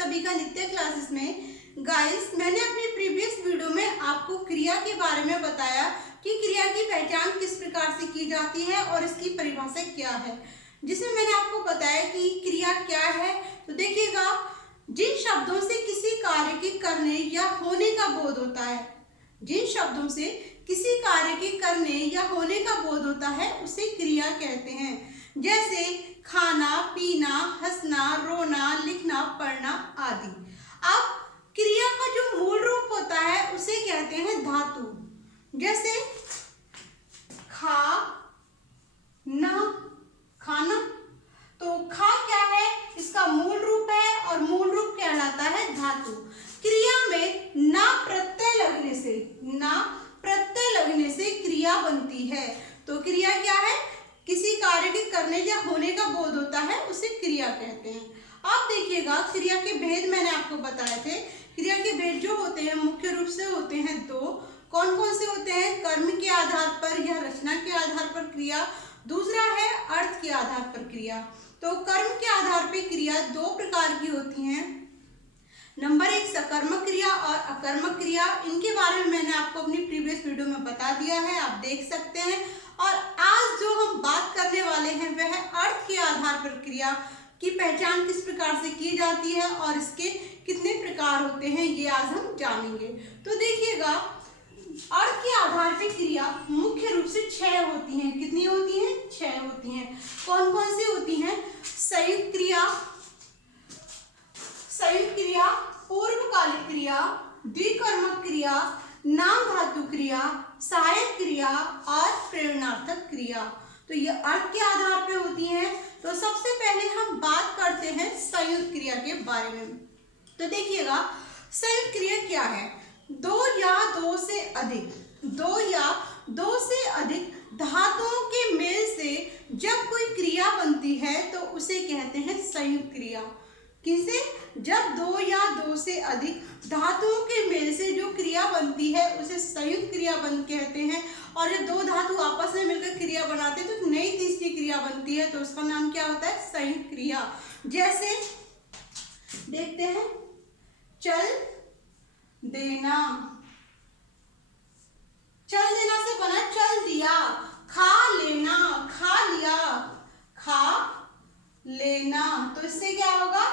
सभी का नित्य क्लासेस में। गाइस, मैंने अपनी प्रीवियस वीडियो में आपको क्रिया के बारे में बताया कि क्रिया की पहचान किस प्रकार से की जाती है और इसकी परिभाषा क्या है, जिसमें मैंने आपको बताया कि क्रिया क्या है। तो देखिएगा, जिन शब्दों से किसी कार्य के करने या होने का बोध होता है, जिन शब्दों से किसी कार्य के करने या होने का बोध होता है उसे क्रिया कहते हैं। जैसे खाना, पीना, हंसना, रोना, लिखना, पढ़ना आदि। अब क्रिया का जो मूल रूप होता है उसे कहते हैं धातु। जैसे खा ना, खाना, तो खा क्या है, इसका मूल रूप है और मूल रूप कहलाता है धातु। क्रिया में ना प्रत्यय लगने से क्रिया बनती है। तो क्रिया क्या है, किसी कार्य के करने या होने का बोध होता है उसे क्रिया कहते हैं। अब देखिएगा, क्रिया के भेद मैंने आपको बताए थे। क्रिया के भेद जो होते हैं मुख्य रूप से होते हैं दो। कौन कौन से होते हैं? कर्म के आधार पर या रचना के आधार पर क्रिया, दूसरा है अर्थ के आधार पर क्रिया। तो कर्म के आधार पर क्रिया दो प्रकार की होती हैं। नंबर एक, सकर्मक क्रिया और अकर्मक क्रिया। इनके बारे में मैंने आपको अपनी प्रीवियस वीडियो में बता दिया है, आप देख सकते हैं। और आज जो हम बात करने वाले हैं वह है अर्थ के आधार पर क्रिया की पहचान किस प्रकार से की जाती है और इसके कितने प्रकार होते हैं, ये आज हम जानेंगे। तो देखिएगा, अर्थ के आधार पर क्रिया मुख्य रूप से 6 होती हैं। कितनी होती हैं? 6 होती हैं। कौन कौन सी होती हैं? संयुक्त क्रिया, पूर्वकालिक क्रिया, द्विकर्मक क्रिया, नाम धातु क्रिया, सहायक क्रिया और प्रेरणार्थक क्रिया। तो ये अर्थ के आधार पर होती हैं। तो सबसे पहले हम बात करते हैं संयुक्त क्रिया के बारे में। तो देखिएगा, संयुक्त क्रिया क्या है? दो या दो से अधिक धातुओं के मेल से जब कोई क्रिया बनती है तो उसे कहते हैं संयुक्त क्रिया। किसे? जब दो या दो से अधिक धातुओं के मेल से जो क्रिया बनती है उसे संयुक्त क्रिया कहते हैं। और जब दो धातु आपस में मिलकर क्रिया बनाते हैं तो नई तीसरी क्रिया बनती है, तो उसका नाम क्या होता है? संयुक्त क्रिया। जैसे देखते हैं, चल देना, चल देना से बना चल दिया। खा लेना, खा लिया, खा लेना, तो इससे क्या होगा?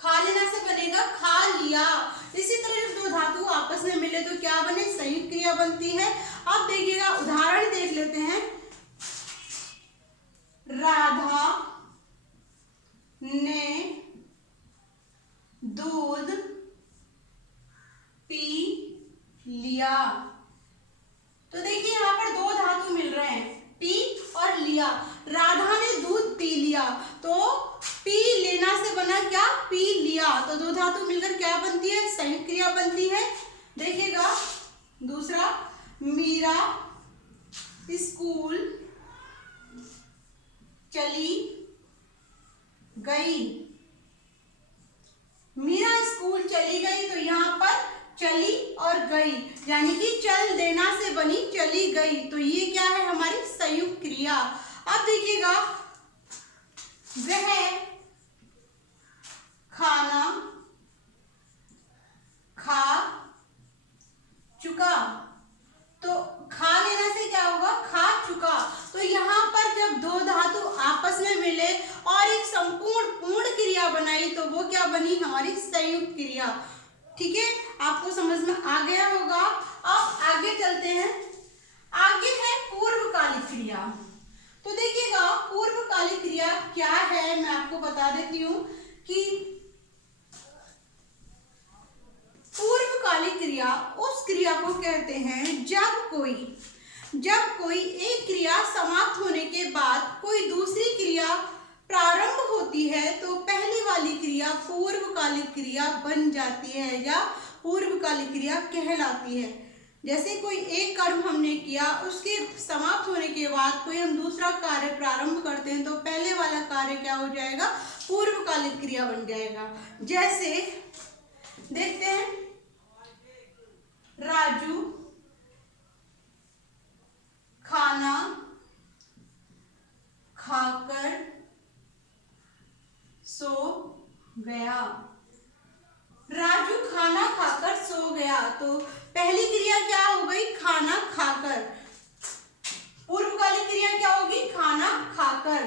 खा लेना से बनेगा खा लिया। इसी तरह जब दो धातु आपस में मिले तो क्या बने? संयुक्त क्रिया बनती है। अब देखिएगा, उदाहरण देख लेते हैं। राधा ने दूध पी लिया। तो देखिए, यहाँ पर दो धातु मिल रहे हैं, पी और लिया। राधा ने दूध पी लिया, तो पी लेना से बना क्या? पी लिया। तो दो धातु मिलकर क्या बनती है? संयुक्त क्रिया बनती है। देखिएगा, दूसरा, मीरा स्कूल चली गई। मीरा स्कूल चली गई, तो यहाँ पर चली और गई, यानी कि चल देना से बनी चली गई। तो ये क्या है? हमारी संयुक्त क्रिया। अब देखिएगा, वह खाना खा चुका। तो खा लेना से क्या होगा? खा चुका। तो यहाँ पर जब दो धातु आपस में मिले और एक संपूर्ण पूर्ण क्रिया बनाई तो वो क्या बनी? हमारी संयुक्त क्रिया। ठीक है, आपको समझ में आ गया होगा। अब आगे चलते हैं। आगे है पूर्वकालिक क्रिया। तो देखिएगा, पूर्वकालिक क्रिया क्या है, मैं आपको बता देती हूँ कि पूर्वकालिक क्रिया उस क्रिया को कहते हैं जब कोई एक क्रिया समाप्त होने के बाद कोई दूसरी क्रिया प्रारंभ होती है तो पहली वाली क्रिया पूर्वकालिक क्रिया बन जाती है या पूर्वकालिक क्रिया कहलाती है। जैसे कोई एक कर्म हमने किया, उसके समाप्त होने के बाद कोई हम दूसरा कार्य प्रारंभ करते हैं तो पहले वाला कार्य क्या हो जाएगा? पूर्वकालिक क्रिया बन जाएगा। जैसे देखते हैं, राजू खाना खाकर सो गया। राजू खाना खाकर सो गया। तो पहली क्रिया क्या हो गई? खाना खाकर। पूर्वकालिक क्रिया क्या होगी? खाना खाकर।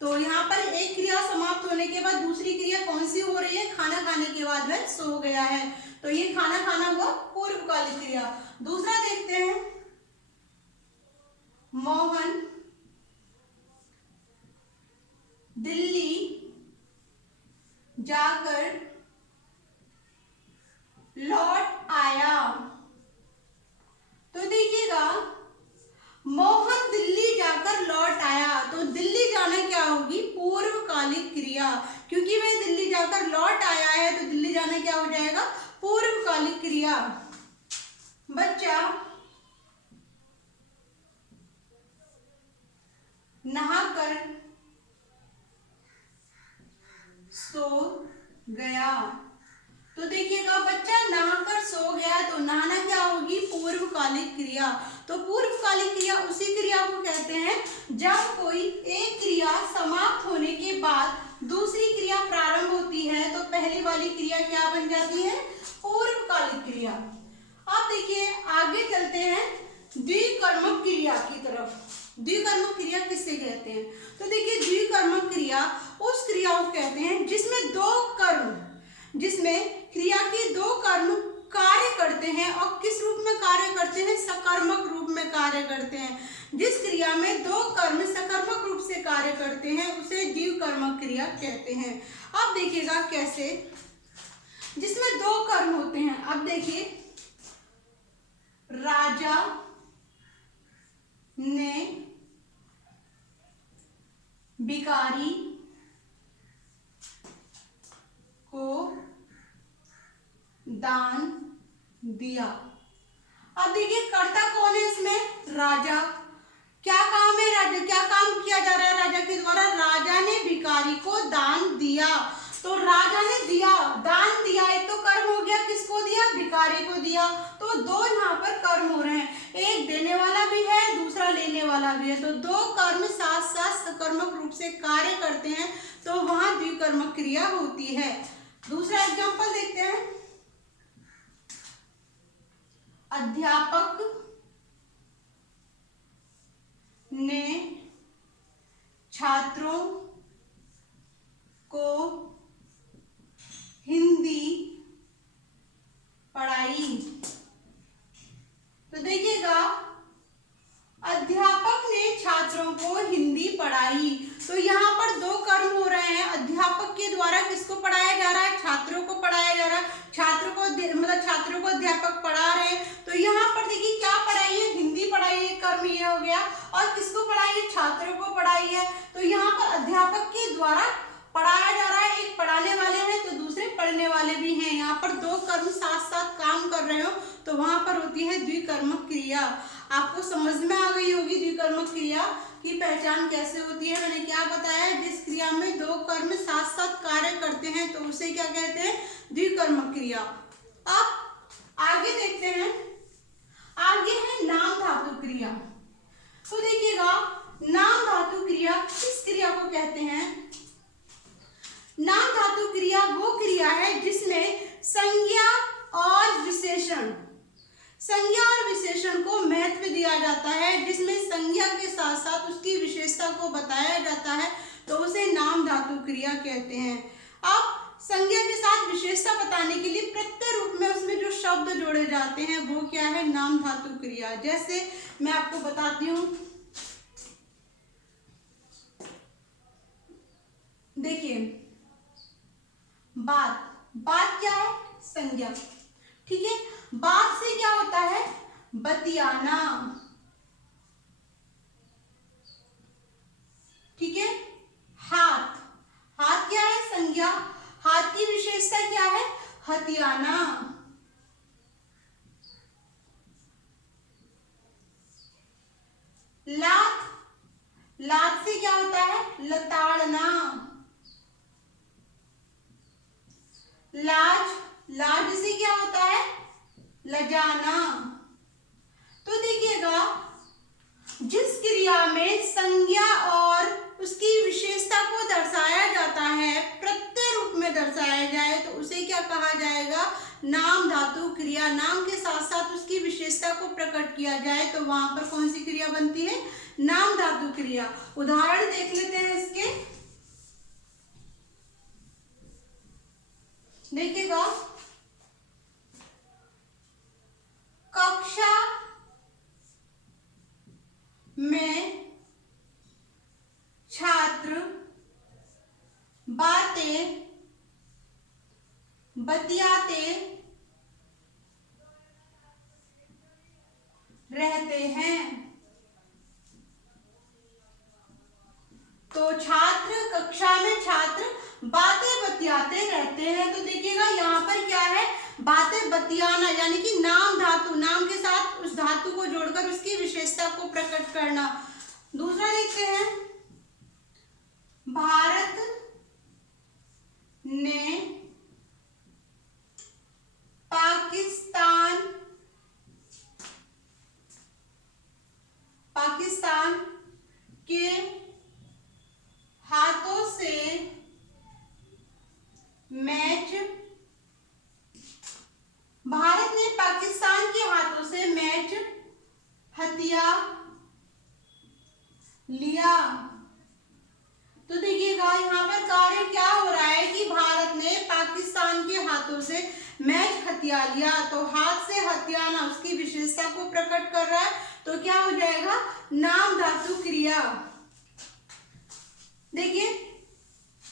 तो यहाँ पर एक क्रिया समाप्त होने के बाद दूसरी क्रिया कौन सी हो रही है? खाना खाने के बाद वह सो गया है। तो ये खाना खाना हुआ पूर्वकालिक क्रिया। दूसरा देखते हैं, मोहन दिल्ली जाकर लौट आया। तो देखिएगा, मोहन दिल्ली जाकर लौट आया। तो दिल्ली जाना क्या होगी? पूर्वकालिक क्रिया। क्योंकि वह दिल्ली जाकर लौट आया है तो दिल्ली जाना क्या हो जाएगा? पूर्वकालिक क्रिया। बच्चा नहाकर सो गया। तो देखिएगा, बच्चा नहाकर सो गया। तो नहाना क्या होगी? पूर्वकालिक क्रिया। तो पूर्वकालिक क्रिया उसी क्रिया को कहते हैं जब कोई एक क्रिया समाप्त होने के बाद दूसरी क्रिया प्रारंभ होती है तो पहली वाली क्रिया क्या बन जाती है? पूर्वकालिक क्रिया। अब देखिए, आगे चलते हैं द्विकर्मक क्रिया की तरफ। द्विकर्मक क्रिया किससे कहते हैं? तो देखिए, द्विकर्मक क्रिया उस क्रिया को कहते हैं जिसमें दो कर्म, जिसमें क्रिया के दो कर्म कार्य करते हैं। और किस रूप में कार्य करते हैं? सकर्मक रूप में कार्य करते हैं। जिस क्रिया में दो कर्म सकर्मक रूप से कार्य करते हैं उसे द्विकर्मक क्रिया कहते हैं। अब देखिएगा कैसे, जिसमें दो कर्म होते हैं। अब देखिए, राजा ने भिखारी को दान दिया। अब देखिए, कर्ता कौन है इसमें? राजा। क्या काम है? राजा, क्या काम किया जा रहा है राजा के द्वारा? राजा ने भिखारी को दान दिया। तो राजा ने दिया, दान दिया, एक तो कर्म हो गया, किसको दिया? भिखारी को दिया। तो दो यहाँ पर कर्म हो रहे हैं, एक देने वाला भी है, दूसरा लेने वाला भी है। तो दो कर्म साथ साथ सकर्मक रूप से कार्य करते हैं तो वहां द्विकर्मक क्रिया होती है। दूसरा एग्जांपल देखते हैं, अध्यापक ने छात्रों को हिंदी पढ़ाई। तो देखिएगा, अध्यापक ने छात्रों को हिंदी पढ़ाई। तो यहाँ पर दो कर्म हो रहे हैं। अध्यापक के द्वारा किसको पढ़ाया जा रहा है? छात्रों को पढ़ाया जा रहा है। छात्रों को अध्यापक पढ़ा रहे हैं। तो यहाँ पर देखिए, क्या पढ़ाई है? हिंदी पढ़ाई है, कर्म ये हो गया। और किसको पढ़ाई है? छात्रों को पढ़ाई है। तो यहाँ पर अध्यापक के द्वारा पढ़ाया जा रहा है, एक पढ़ाने वाले हैं तो दूसरे पढ़ने वाले भी हैं। यहाँ पर दो कर्म साथ साथ काम कर रहे हो तो वहां पर होती है द्विकर्मक क्रिया। आपको समझ में आ गई होगी द्विकर्मक क्रिया की पहचान कैसे होती है। मैंने क्या बताया? जिस क्रिया में दो कर्म साथ साथ कार्य करते हैं तो उसे क्या कहते हैं? द्विकर्मक क्रिया। अब आगे देखते हैं, आगे है नाम धातु क्रिया। तो देखिएगा, नाम धातु क्रिया किस क्रिया को कहते हैं? नाम धातु क्रिया वो क्रिया है जिसमें संज्ञा और विशेषण को महत्व दिया जाता है, जिसमें संज्ञा के साथ साथ उसकी विशेषता को बताया जाता है तो उसे नाम धातु क्रिया कहते हैं। अब संज्ञा के साथ विशेषता बताने के लिए प्रत्यय रूप में उसमें जो शब्द जोड़े जाते हैं वो क्या है? नाम धातु क्रिया। जैसे मैं आपको बताती हूँ, देखिए, बात क्या है? संज्ञा। ठीक है, बात से क्या होता है? बतियाना। ठीक है, हाथ क्या है? संज्ञा। हाथ की विशेषता क्या है? हथियाना। लात से क्या होता है? लताड़ना। लाज से क्या होता है? लजाना। तो देखिएगा, जिस क्रिया में संज्ञा और उसकी विशेषता को दर्शाया जाता है, प्रत्यय रूप में दर्शाया जाए तो उसे क्या क्या कहा जाएगा, नाम धातु क्रिया। नाम के साथ साथ उसकी विशेषता को प्रकट किया जाए तो वहां पर कौन सी क्रिया बनती है, नाम धातु क्रिया। उदाहरण देख लेते हैं इसके। देखिएगा, कक्षा में छात्र बातें बतियाते रहते हैं। तो छात्र, कक्षा में छात्र बातें बतियाते रहते हैं। तो देखिएगा यहाँ पर क्या है, बातें बतियाना, यानी कि नाम धातु, नाम के साथ उस धातु को जोड़कर उसकी विशेषता को प्रकट करना। दूसरा देखते हैं, भारत ने पाकिस्तान के हाथों से मैच, भारत ने पाकिस्तान के हाथों से मैच हथिया लिया। तो देखिएगा यहाँ पर कार्य क्या हो रहा है कि भारत ने पाकिस्तान के हाथों से मैच हथिया लिया। तो हाथ से हथियाना उसकी विशेषता को प्रकट कर रहा है, तो क्या हो जाएगा, नाम धातु क्रिया। देखिए,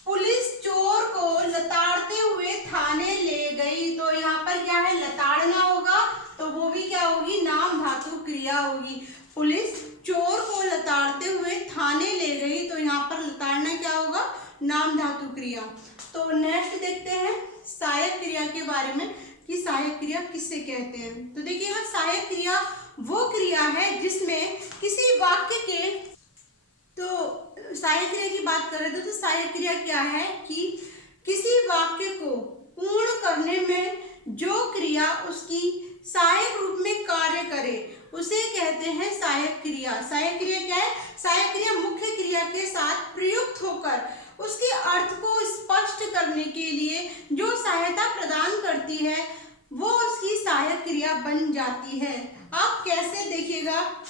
पुलिस चोर को लताड़ते हुए थाने ले गई। तो यहाँ पर क्या है, लताड़ना होगा, तो वो भी क्या होगी, नाम धातु क्रिया होगी। पुलिस चोर को लताड़ते हुए थाने ले गई, तो यहाँ पर लताड़ना क्या होगा, नाम धातु क्रिया। तो नेक्स्ट देखते हैं सहायक क्रिया के बारे में कि सहायक क्रिया किससे कहते हैं। तो देखिएगा, सहायक क्रिया वो क्रिया है जिसमें किसी वाक्य के, तो सहायक क्रिया की बात कर रहे थे, तो सहायक क्रिया क्या है कि किसी वाक्य को पूर्ण करने में जो क्रिया उसकी सहायक रूप में कार्य करे उसे कहते हैं सहायक क्रिया। सहायक क्रिया क्या है, सहायक क्रिया मुख्य क्रिया के साथ प्रयुक्त होकर उसके अर्थ को स्पष्ट करने के लिए जो सहायता प्रदान करती है वो उसकी सहायक क्रिया बन जाती है। आप कैसे, देखिएगा,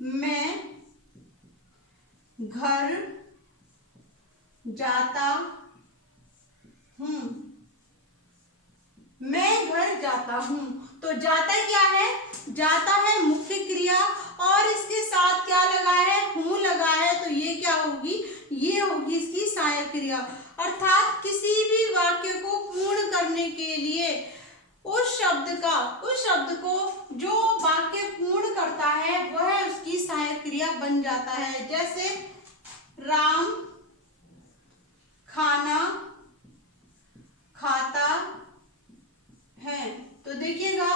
मैं घर जाता हूँ, मैं घर जाता हूँ। तो जाता क्या है, जाता है मुख्य क्रिया और इसके साथ क्या लगा है, हूँ लगा है, तो ये क्या होगी, ये होगी इसकी सहायक क्रिया। अर्थात किसी भी वाक्य को पूर्ण करने के लिए उस शब्द को जो वाक्य पूर्ण करता है वह उसकी सहायक क्रिया बन जाता है। जैसे राम खाना खाता है। तो देखिएगा,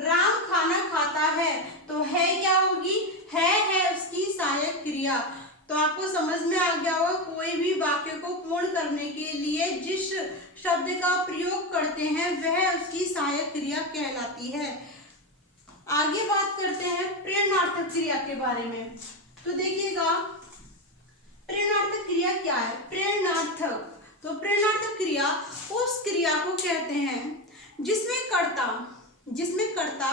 राम खाना खाता है, तो है क्या होगी, है उसकी सहायक क्रिया। तो आपको समझ में आ गया होगा, कोई भी वाक्य को पूर्ण करने के लिए जिस शब्द का प्रयोग करते हैं वह उसकी सहायक क्रिया कहलाती है। आगे बात करते हैं प्रेरणार्थक क्रिया के बारे में। तो देखिएगा, प्रेरणार्थक क्रिया क्या है, प्रेरणार्थक, तो प्रेरणार्थक क्रिया उस क्रिया को कहते हैं जिसमें कर्ता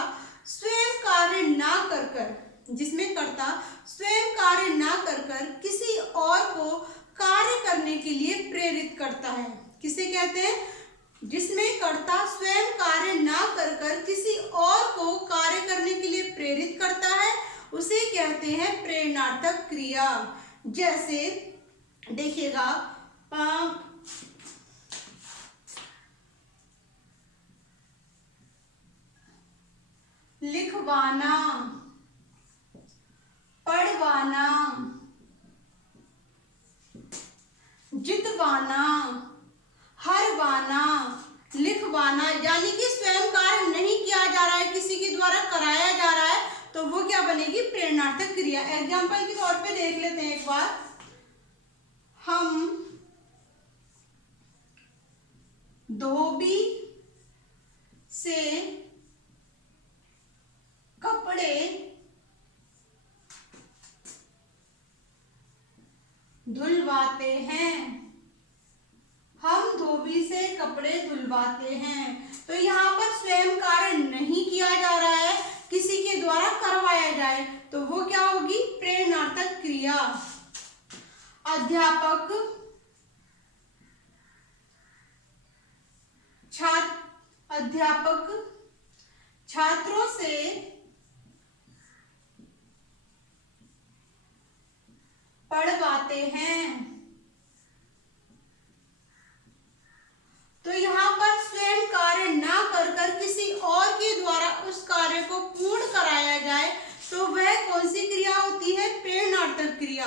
स्वयं कार्य ना कर कर, जिसमें कर्ता स्वयं कार्य ना कर कर किसी और को कार्य करने के लिए प्रेरित करता है। किसे कहते हैं, जिसमें कर्ता स्वयं कार्य ना कर कर किसी और को कार्य करने के लिए प्रेरित करता है, उसे कहते हैं प्रेरणार्थक क्रिया। जैसे देखिएगा, लिखवाना, पढ़वाना, जितवाना, हरवाना, लिखवाना, यानी कि स्वयं कार्य नहीं किया जा रहा है, किसी के द्वारा कराया जा रहा है, तो वो क्या बनेगी, प्रेरणार्थक क्रिया। एग्जाम्पल के तौर पे देख लेते हैं एक बार। हम धोबी से कपड़े धुलवाते हैं। हम धोबी से कपड़े धुलवाते हैं। तो यहाँ पर स्वयं कार्य नहीं किया जा रहा है, किसी के द्वारा करवाया जाए, तो वो क्या होगी? प्रेरणार्थक क्रिया। अध्यापक छात्रों से पढ़वाते हैं। तो यहाँ पर स्वयं कार्य ना कर किसी और के द्वारा उस कार्य को पूर्ण कराया जाए, तो वह कौन सी क्रिया होती है? प्रेरणार्थक क्रिया।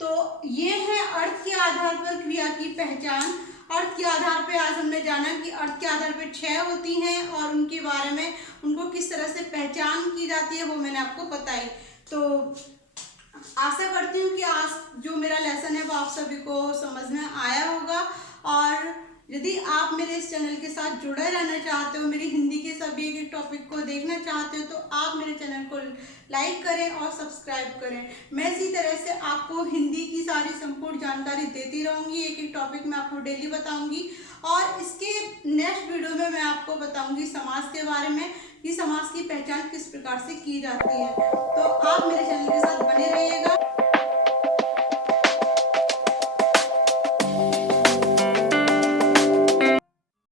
तो ये है अर्थ के आधार पर क्रिया की पहचान। अर्थ के आधार पर आज हमने जाना कि अर्थ के आधार पर 6 होती हैं और उनके बारे में, उनको किस तरह से पहचान की जाती है वो मैंने आपको बताई। तो आशा करती हूँ कि आज जो मेरा लेसन है वो आप सभी को समझ में आया होगा। और यदि आप मेरे इस चैनल के साथ जुड़े रहना चाहते हो, मेरी हिंदी के सभी एक टॉपिक को देखना चाहते हो, तो आप मेरे चैनल को लाइक करें और सब्सक्राइब करें। मैं इसी तरह से आपको हिंदी की सारी संपूर्ण जानकारी देती रहूँगी, एक एक टॉपिक मैं आपको डेली बताऊँगी। और इसके नेक्स्ट वीडियो में मैं आपको बताऊँगी समास के बारे में, कि समास की पहचान किस प्रकार से की जाती है। तो आप मेरे चैनल के साथ बने रहिएगा।